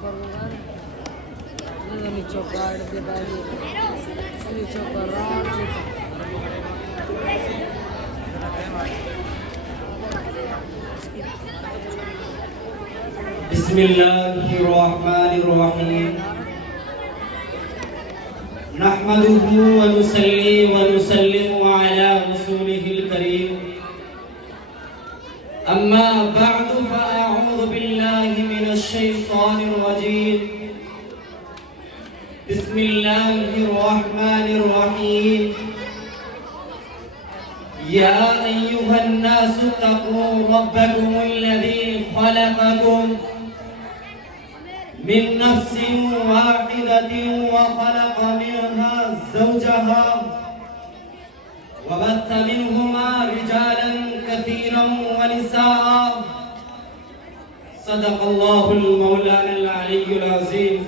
بسم اللہ الرحمن الرحیم نحمده ونصلي ونسلم على رسوله الكريم اما بعد فاعوذ بالله من الشیطان الرجیم بسم اللہ الرحمن الرحیم یا ایها الناس اتقوا ربکم الذی خلقکم من نفس واحدة وخلق منها زوجها وبث منهما رجالا كثيرا ونساء صدق الله المولانا العلي العظيم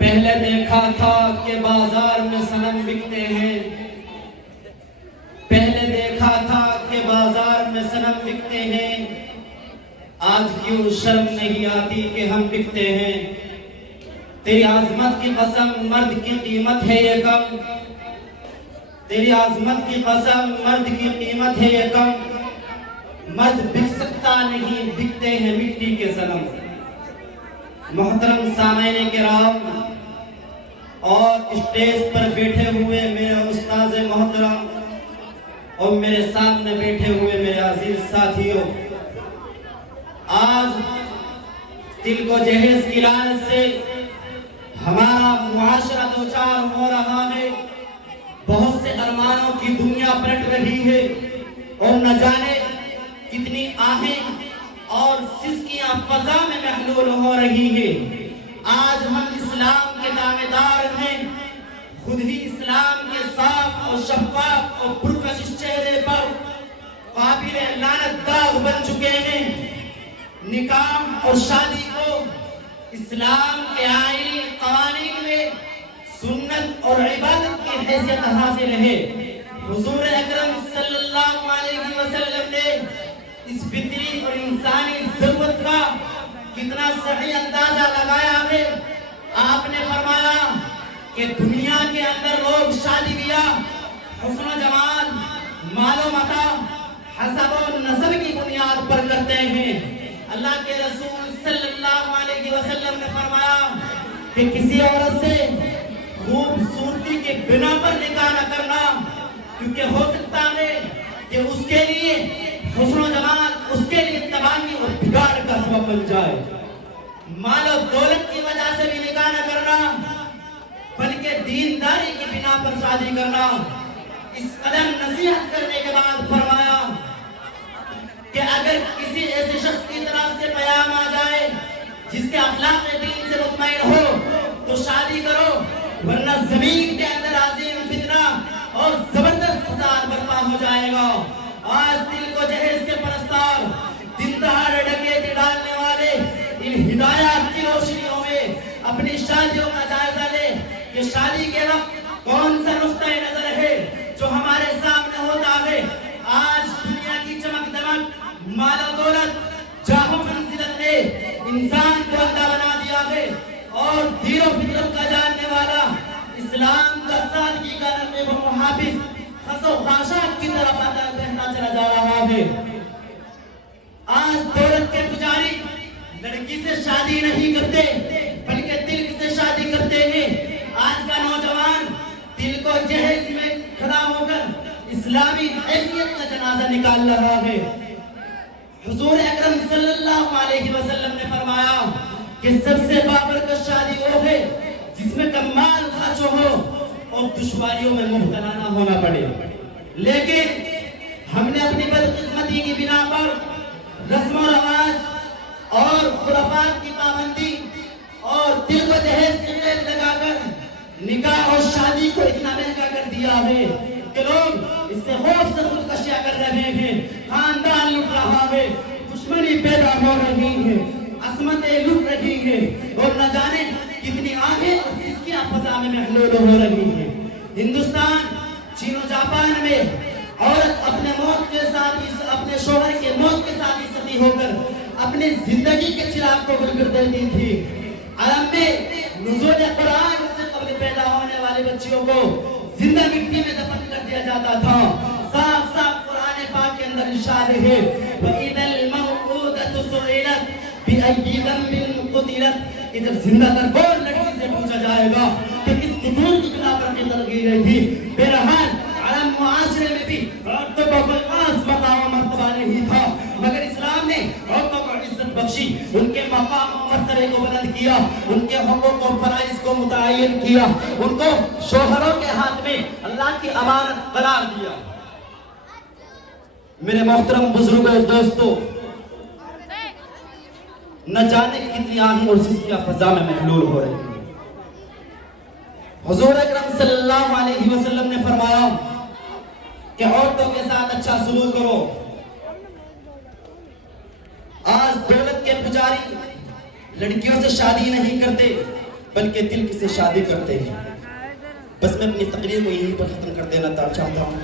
پہلے دیکھا تھا کہ بازار میں صنم بکتے ہیں، پہلے دیکھا تھا کہ بازار میں صنم بکتے ہیں، آج کیوں شرم نہیں آتی کہ ہم بکتے ہیں؟ تیری عظمت کی قسم مرد کی قیمت ہے یہ کم، تیری عظمت کی قسم مرد کی قیمت ہے یہ کم، مرد بک سکتا نہیں، بکتے ہیں مٹی کے صنم۔ محترم سامعین کرام اور اسٹیج پر بیٹھے ہوئے میرے استاذ محترم اور میرے سامنے بیٹھے ہوئے میرے عزیز ساتھیوں، آج دل کو جہیز کی لعنت سے ہمارا معاشرہ دوچار ہو رہا ہے، بہت سے ارمانوں کی دنیا پلٹ رہی ہے اور نہ جانے کتنی آہیں اور سسکیاں فضا میں محلول ہو رہی ہے۔ آج ہم اسلام کے دعویدار ہیں، خود ہی اسلام کے صاف اور شفاف اور پرکشش چہرے پر قابل لعنت داغ بن چکے ہیں۔ نکاح اور شادی کو اسلام کے آئینی قوانین میں سنت اور عبادت کی حیثیت حاصل ہے۔ حضور اکرم صلی اللہ علیہ وسلم نے اس فطری اور انسانی ضرورت کا کتنا صحیح اندازہ لگایا ہے۔ آپ نے فرمایا کہ دنیا کے اندر لوگ شادی بیاہ حسن و جمال، مال و متاع، حسب و نسب کی بنیاد پر کرتے ہیں۔ اللہ کے رسول صلی اللہ علیہ وسلم نے فرمایا کہ کسی عورت سے خوبصورتی کے بنا پر نکاح نہ کرنا، کیونکہ ہو سکتا ہے کہ اس کے لیے حسن و جمال اس کے لیے تباہی اور بگاڑ کا سبب بن جائے۔ مال و دولت کی وجہ سے بھی نکاح نہ کرنا، بلکہ دینداری کی بنا پر شادی کرنا۔ اس قدر نصیحت کرنے کے بعد فرمایا کہ اگر کسی ایسے شخص کی طرف سے پیام آ جائے جس کے اخلاق دین سے مطمئن ہو تو شادی کرو، ورنہ زمین کے اندر عظیم فتنہ اور زبردست فساد برپا ہو جائے گا۔ آج دل کو جہیز کے پرستار، دن دہاڑے ڈکیتی ڈالنے والے ان ہدایات کی روشنیوں میں اپنی شادیوں کا جائزہ لے کہ شادی کے وقت کون سا نقطۂ نظر ہے جو ہمارے سامنے ہوتا ہے۔ آج دنیا کی چمک دمک، مال و دولت، جاہ و منزلت نے انسان کو اندھا بنا دیا ہے اور دین و فطرت کا جاننے والا، اسلام کا سادگی کا نغمے و محافظ خس و خاشاک کی طرف بہتا چلا جا رہا ہے۔ آج دولت کے پجاری لڑکی سے شادی نہیں کرتے بلکہ دل سے شادی کرتے ہیں۔ آج کا نوجوان دل کو جہیز میں کھڑا ہو کر اسلامی حیثیت کا جنازہ نکال رہا ہے۔ حضور اکرم صلی اللہ علیہ وسلم نے فرمایا کہ سب سے بابرکت شادی وہ ہے جس میں کمال خرچ ہو اور دشواریوں میں مبتلا نہ ہونا پڑے۔ لیکن ہم نے اپنی بدقسمتی کی بنا پر رسم و رواج اور خرافات کی پابندی اور دل کو جہیز کی قید لگا کر نکاح اور شادی کو اتنا مہنگا کر دیا ہے کہ لوگ اس سے خوف سے خودکشیاں کر رہے ہیں، خاندان لٹ رہا ہے، دشمنی پیدا ہو رہی ہے، عصمتیں لٹ رہی ہے اور نہ جانے کتنی آگے اور کسکیاں فضا میں محلول ہو رہی ہیں۔ ہندوستان، چین و جاپان میں عورت اپنے موت کے ساتھ اپنے شوہر کے موت کے ساتھ ستی ہو کر اپنے زندگی کے چراغ کو گل کر دیتی تھی. عالم میں نزول قرآن سے قبل پیدا ہونے والے بچیوں کو زندہ مٹی میں دفن کر دیا جاتا تھا. صاف صاف قرآن پاک کے اندر ارشاد ہے وَإِذَا الْمَوْءُودَةُ سُئِلَتْ بِأَيِّ ذَنبٍ قُتِلَتْ کہ جب زندہ تر کون لڑکی سے پوچھا جائے گا کہ کس قتول کی بنا پر قتل کی گئی تھی. بہرحال عالم معاشرے میں بھی عورتوں کو کوئی خاص مقام و مرتبہ نہیں تھا مگر اسلام نے عورتوں کو عزت بخشی, ان کے مقام و مرتبے کو بلند کیا, ان کے حقوق و فرائض کو متعین کیا, ان کو شوہروں کے ہاتھ میں اللہ کی امانت قرار دیا. میرے محترم بزرگوں دوستو, نہ جانے کتنی آندھی اور سسکیاں فضا میں محلول ہو رہی ہیں. حضور اکرم صلی اللہ علیہ وسلم نے فرمایا کہ عورتوں کے ساتھ اچھا سلوک کرو. آج دولت کے پجاری لڑکیوں سے شادی نہیں کرتے بلکہ دل سے شادی کرتے ہیں. بس میں اپنی تقریر کو یہیں پر ختم کر دینا چاہتا ہوں.